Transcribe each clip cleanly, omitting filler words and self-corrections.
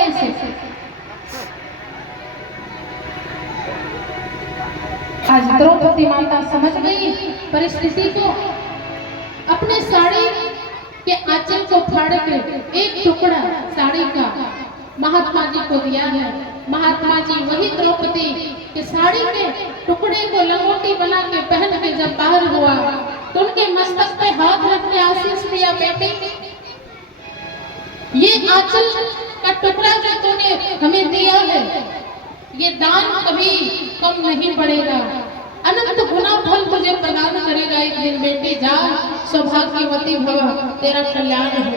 कैसे? आज द्रौपदी माता समझ गई परिस्थिति को, अपने साड़ी के आंचल को फाड़ के एक टुकड़ा साड़ी का महात्मा जी को दिया है। महात्मा जी वही द्रौपदी के साड़ी के टुकड़े को लंगोटी बना के पहन के जब बाहर हुआ तो उनके मस्तक पे हाथ रख के आशीष दिया, बेटी ये आंचल का टुकड़ा जो तूने हमें दिया है ये दान कभी कम नहीं पड़ेगा, अनंत गुना फल तुझे प्रदान करेगा एक दिन। बेटी जा, सौभाग्यवती भव, तेरा कल्याण हो।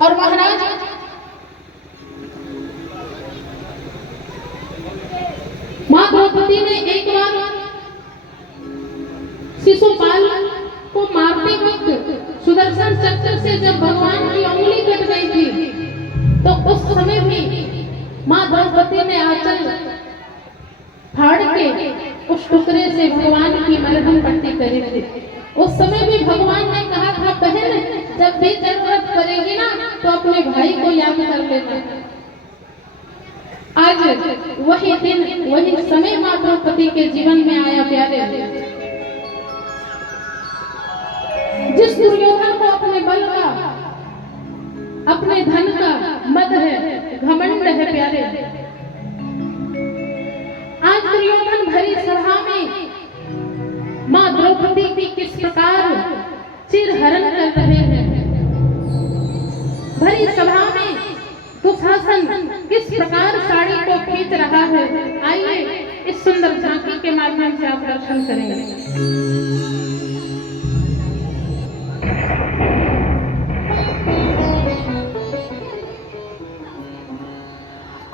और महाराज मां द्रौपदी ने एक बार शिशुपाल को मारते वक्त सुदर्शन चक्र से जब भगवान की उंगली कट गई थी तो उस समय भी मां द्रौपदी ने आंचल फाड़ के उस टुकड़े से भगवान की मरहम पट्टी करी थी। उस समय भी भगवान ने कहा था, बहन जब भी जरूरत पड़ेगी ना तो अपने भाई को याद कर लेना। आज वही दिन वही समय मां द्रौपदी के जीवन में आया प्यारे। जिस दुर्योधन को अपने बल का, अपने धन का मद है, घमंड है प्यारे, आज दुर्योधन भरी सभा में मां द्रौपदी की किस प्रकार चिरहरण कर रहे हैं। भरी सभा में दुशासन किस प्रकार साड़ी को खींच रहा है। आइए इस सुंदर झांकी के माध्यम से आप दर्शन करेंगे।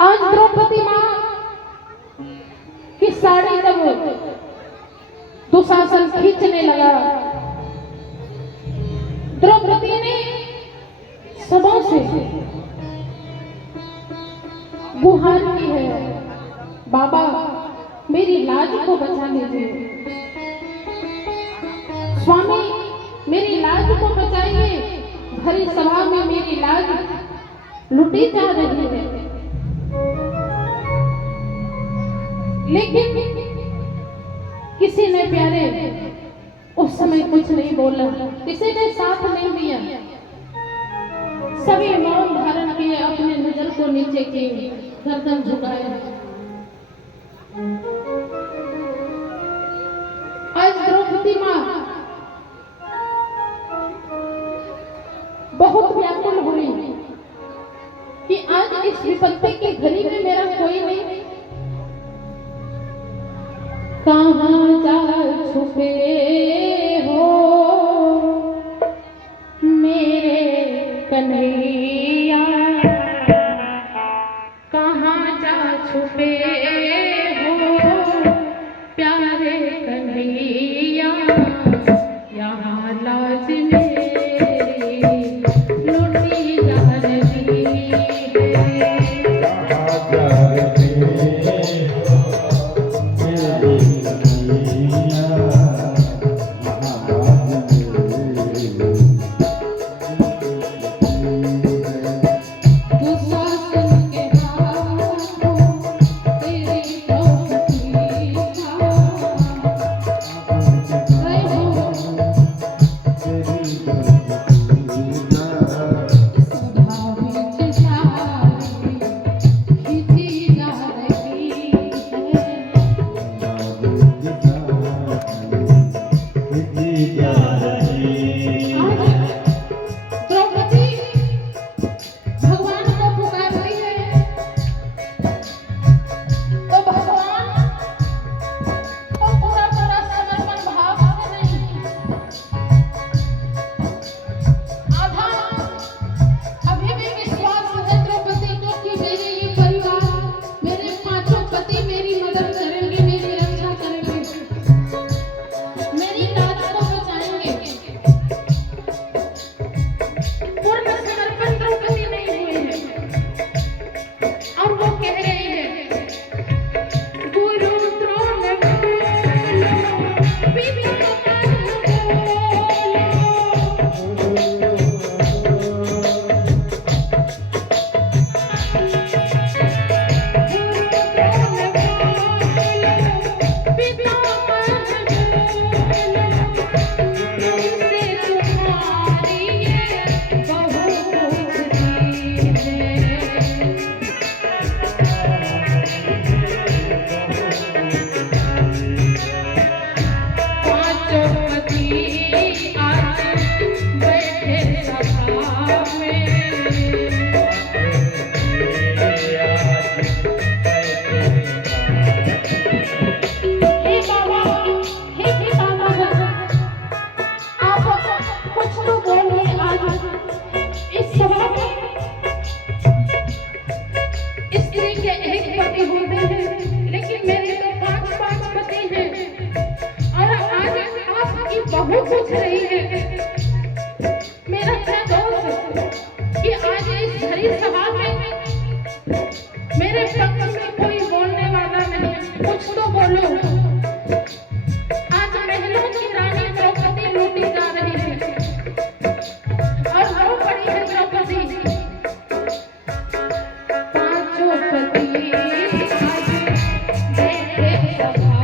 आज द्रौपदी मां की साड़ी जब दुशासन खींचने लगा, द्रौपदी ने सबों से गुहार की है, बाबा मेरी लाज को बचा लीजिए, स्वामी मेरी लाज को बचाइए, भरी सभा में मेरी लाज लुटी जा रही है। लेकिन किसी ने प्यारे उस समय कुछ नहीं बोला, किसी ने साथ नहीं दिया, सभी मौन धारण किए, अपने नजर को नीचे किए, गर्दन झुकाए। आज द्रौपदी मां बहुत व्याकुल हुई कि आज इस विपत्ति की घड़ी में मेरा कोई नहीं, कहाँ जा छुपे हो मेरे कन्हैया, कहाँ जा छुपे हो प्यारे कन्हैया, यहाँ लाज मेरी लुटी जा रही है। पूछ रही है मेरा क्या दोस्त कि आज इस भरी सभा में मेरे पक्ष में कोई बोलने वाला नहीं, कुछ तो बोलो। आज महलों की रानी द्रौपदी लूटी जा रही है और रो पड़ी है द्रौपदी। पांचों पति आज बैठे सभा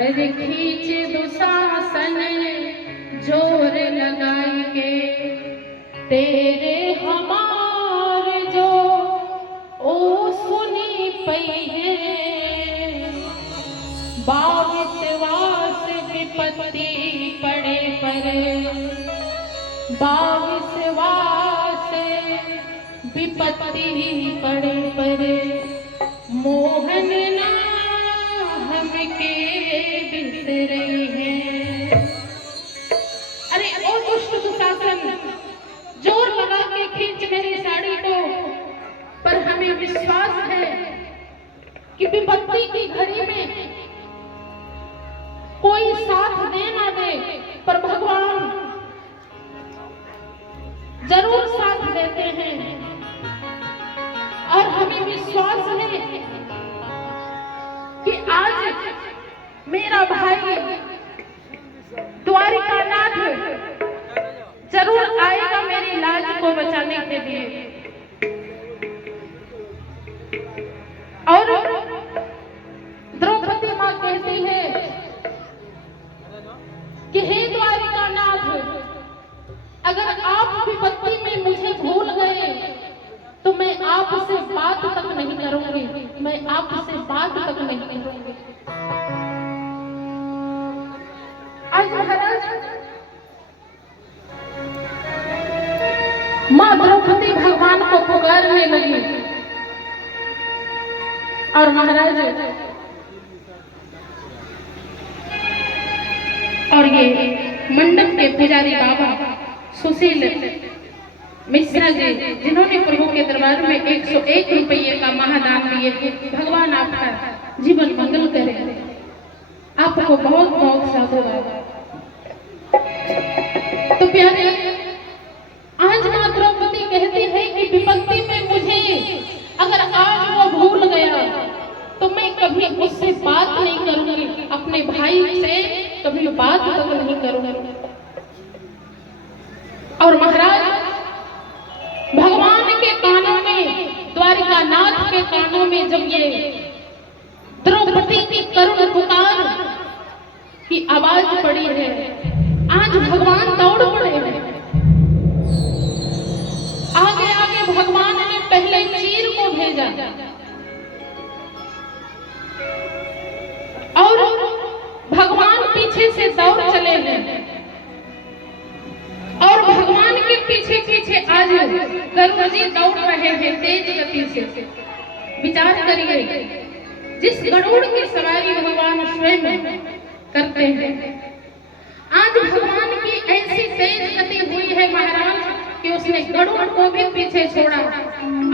अरे खींच दुशासन जोर लगाएंगे तेरे हमारे जो ओ सुनी पई है बाविसवास विपत्ति पड़े पर बाविसवास विपत्ति पड़े पर मोहन ना हमके बिसरे हैं। अरे ओ दुष्ट दुशासन जोर लगा के खींच मेरी साड़ी को, पर हमें विश्वास है कि विपत्ति की घड़ी में कोई साथ दे ना दे, पर भगवान जरूर साथ देते हैं। और हमें विश्वास है कि आज मेरा भाई द्वारिकानाथ जरूर आएगा मेरी लाज को बचाने के लिए। और द्रौपदी माँ कहती है कि हे द्वारिकानाथ आपसे बात तक नहीं करूंगी, मैं आपसे बात तक नहीं करूंगी। आज महाराज मां द्रौपदी भगवान को पुकारने लगी और महाराज और ये मंडप के पुजारी बाबा सुशील मिश्रा जी, जिन्होंने प्रभु के दरबार में 101 रुपये का महादान दिए, भगवान आपका जीवन मंगल करे, आपको बहुत बहुत साधुवाद। तो प्यारे, आज मां द्रौपदी कहती है कि विपत्ति में मुझे अगर आज वो भूल गया तो मैं कभी उससे बात नहीं करूंगी, अपने भाई से कभी बात तक नहीं करूंगी। और महाराज भगवान के कानों में, द्वारिका नाथ के कानों में जब ये द्रौपदी की करुण पुकार की आवाज पड़ी है, आज भगवान दौड़ पड़े हैं। आगे आगे भगवान ने पहले चीर को भेजा और भगवान पीछे से दौड़ चले हैं और भगवान के पीछे पीछे आज गरुड़ जी दौड़ रहे हैं तेज गति से। विचार करिए, जिस गरुड़ की सवारी भगवान स्वयं करते हैं, आज भगवान की ऐसी तेज गति हुई है महाराज कि उसने गरुड़ को भी पीछे छोड़ा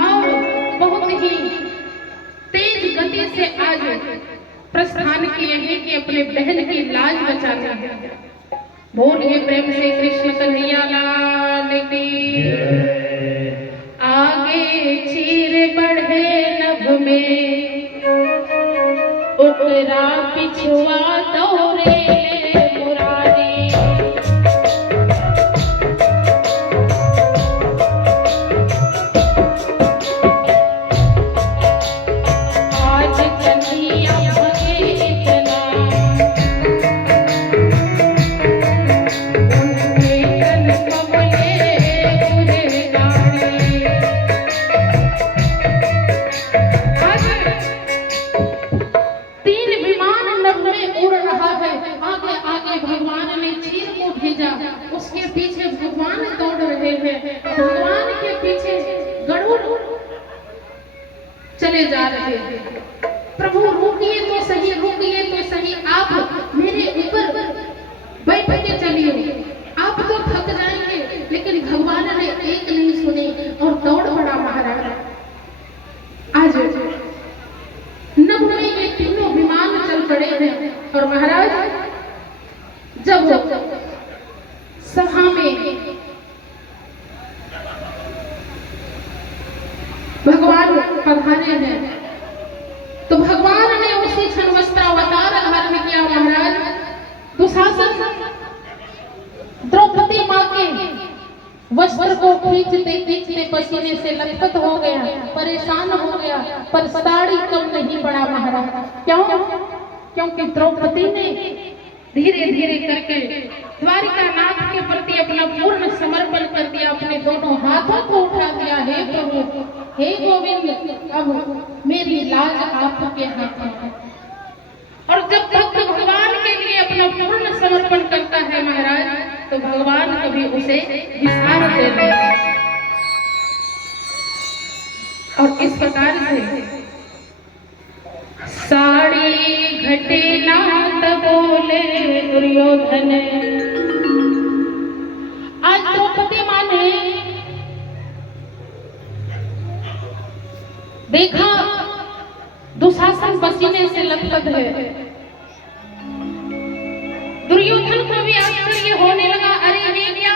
और बहुत ही तेज गति से आज प्रस्थान किए हैं कि अपने बहन की लाज बचाना है। बोलिए प्रेम से कृष्ण कन्हैया लाल की। आगे चीर बढ़े नभ में, उकरा पिछुआ दौरे मुरारी। आज कन्हैया भगे इतना, भगवान ने चीर को भेजा, उसके पीछे भगवान दौड़ रहे हैं, भगवान के पीछे गरुड़ चले जा रहे हैं। प्रभु रुकिए तो सही, रुकिए तो सही, आप मेरे ऊपर बैठ के चलिए, आप तो थक जाएंगे। लेकिन भगवान ने एक नहीं सुनी और दौड़ पड़ा महाराज। आज नभ में ये तीनों विमान चल पड़े हैं और महाराज जब सभा में भगवान पधारे हैं तो भगवान ने उसी क्षण वस्त्रावतार धारण किया महाराज। दुशासन द्रौपदी मां के वस्त्र को खींचते खींचते पसीने से लथपथ हो गया, परेशान हो गया, पर साड़ी कम नहीं पड़ा महाराज। क्यों? क्योंकि द्रौपदी ने धीरे धीरे करके द्वारिका नाथ के प्रति अपना पूर्ण समर्पण कर दिया, अपने दोनों हाथों को उठा दिया। हे प्रभु, हे गोविंद, अब मेरी लाज आपके हाथों है। और जब भक्त भगवान के लिए अपना पूर्ण समर्पण करता है महाराज, तो भगवान कभी उसे विसारते नहीं। और इस प्रकार से साड़ी घटे नाथ बोले दुर्योधन। आज द्रौपदी मां ने देखा दुशासन पसीने से लथपथ है। दुर्योधन को भी आश्चर्य होने लगा, अरे ये क्या,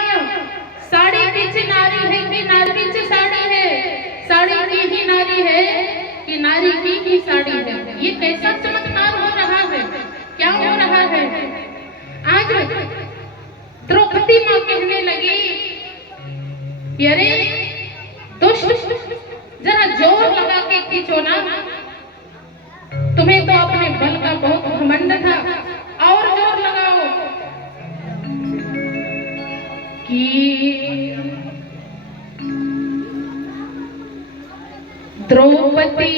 साड़ी पीछे नारी है कि नारी पीछे साड़ी है, साड़ी की ही नारी है कि नारी की ही साड़ी है। ये कैसा चमत्कार हो रहा है, क्या हो रहा है? आज द्रौपदी मां कहने लगी, अरे दुष्ट, जरा जोर लगा के खींचो ना, तुम्हें तो अपने बल का बहुत घमंड था, और जोर लगाओ। कि द्रौपदी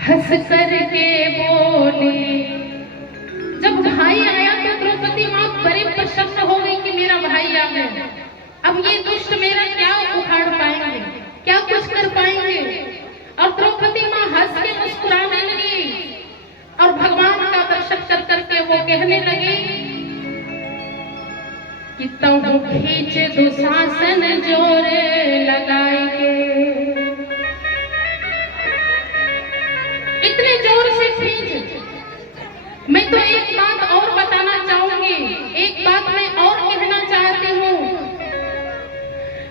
हंस कर के बोली। जब भाई आया तो द्रौपदी माँ बड़ी प्रसन्न हो गई कि मेरा भाई आ गया, अब ये दुष्ट मेरा क्या उखाड़ पाएंगे, क्या कुछ कर पाएंगे। और द्रौपदी माँ हंस के मुस्कुराने लगी और भगवान का दर्शन कर करके वो कहने लगी कि तब खींच दुशासन जोरे लगाएंगे। इतने जोर से खींच। मैं तो एक बात और बताना चाहूंगी, एक बात मैं और कहना चाहती हूँ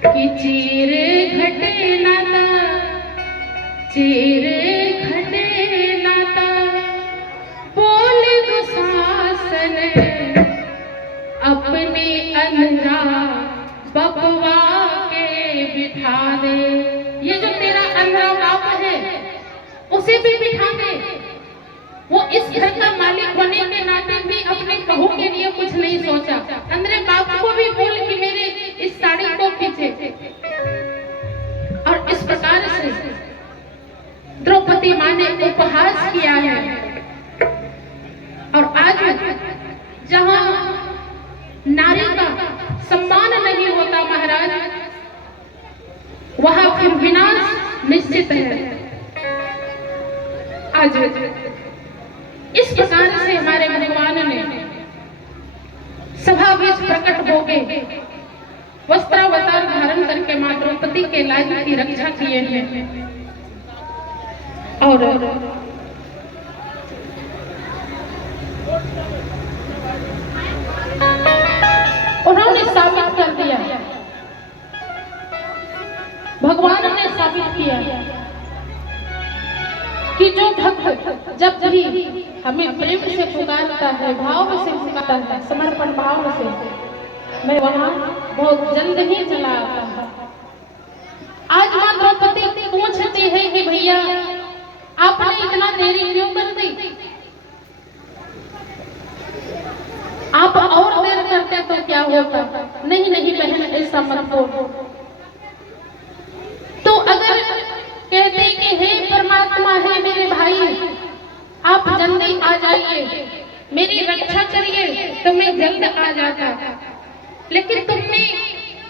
कि चीर घटे नाता, चीर घटे नाता, बोल दुशासन अपने अंधरा बपवा के बिठा दे। ये जो तेरा अंधरा बाप है उसे भी बिठा दे। वो इस घर का मालिक होने के नाते भी अपने बहू के लिए कुछ नहीं सोचा। अंधरे बाप को भी बोल कि मेरे इस साड़ी को खींचे। और इस प्रकार से द्रौपदी माँ ने उपहास किया है। और आज जहां नारी का सम्मान नहीं होता महाराज, वहां फिर विनाश निश्चित है। आज इस प्रकार से हमारे भगवान ने सभा बीच प्रकट होके वस्त्रावतार धारण करके मां द्रौपदी के लाज की रक्षा किए हैं। और उन्होंने साबित कर दिया, भगवान ने साबित किया कि जो भक्त जब भी हमें प्रेम से पुकारता है, भाव से पुकारता है, समर्पण भाव से, मैं वहां बहुत जल्द ही चला आता हूं। आज मां द्रौपदी पूछती है कि भैया आपने इतना देरी क्यों कर दी, आप और देर करते तो क्या होता। नहीं नहीं बहन ऐसा मत बोलो। तो अगर कहते कि हे परमात्मा है मेरे भाई, आप जल्दी आ जाइए, मेरी रक्षा करिए, तो मैं जल्द आ जाता। लेकिन तुमने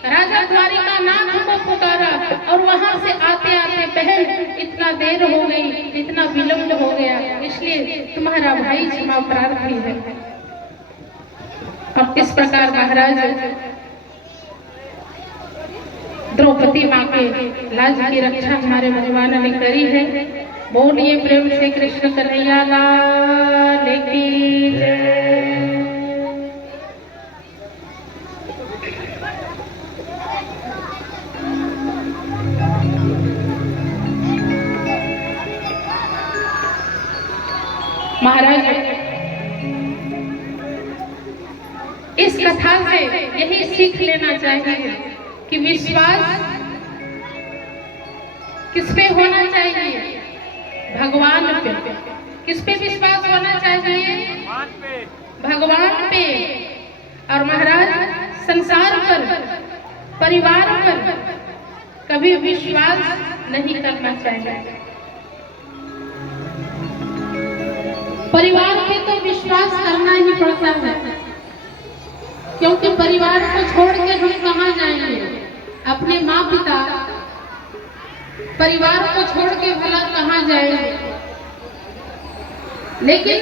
राजा द्वारिका नाथ को पुकारा और वहां से आते आते बहन इतना देर हो गई, इतना विलंब हो गया, इसलिए तुम्हारा भाई क्षमा प्रार्थी है। और इस प्रकार महाराज द्रौपदी माँ के लाज की रक्षा हमारे भगवान ने करी है। बोलिए प्रेम से कृष्ण कन्हैया लाल की जय। महाराज इस कथा से यही सीख लेना चाहिए कि विश्वास किस पे होना चाहिए, भगवान पे। किस पे विश्वास होना चाहिए, भगवान पे। और महाराज संसार पर, परिवार पर कभी विश्वास नहीं करना चाहिए। परिवार पे तो विश्वास करना ही पड़ता है, क्योंकि परिवार को छोड़ के हम कहाँ जाएंगे। अपने माँ पिता परिवार को छोड़ के भला कहाँ जाएंगे। लेकिन